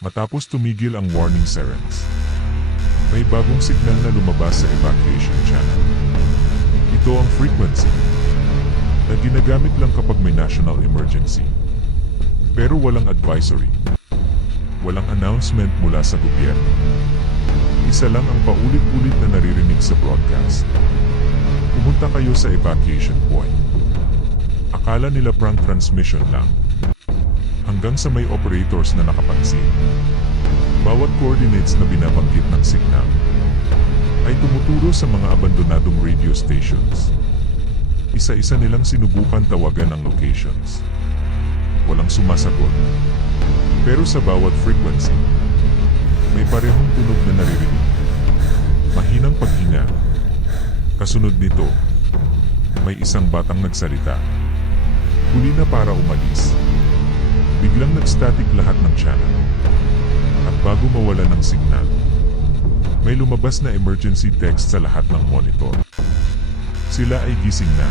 Matapos tumigil ang warning sirens, may bagong signal na lumabas sa evacuation channel. Ito ang frequency na ginagamit lang kapag may national emergency. Pero walang advisory. Walang announcement mula sa gobyerno. Isa lang ang paulit-ulit na naririnig sa broadcast. Pumunta kayo sa evacuation point. Akala nila prank transmission lang. Hanggang sa may operators na nakapansin. Bawat coordinates na binabanggit ng signal ay tumuturo sa mga abandonadong radio stations. Isa-isa nilang sinubukan tawagan ang locations. Walang sumasagot. Pero sa bawat frequency, may parehong tunog na naririnig. Mahinang paghinga. Kasunod nito, may isang batang nagsalita. Huli na para umalis. Biglang nag-static lahat ng channel. At bago mawala ng signal, may lumabas na emergency text sa lahat ng monitor. Sila ay gising na.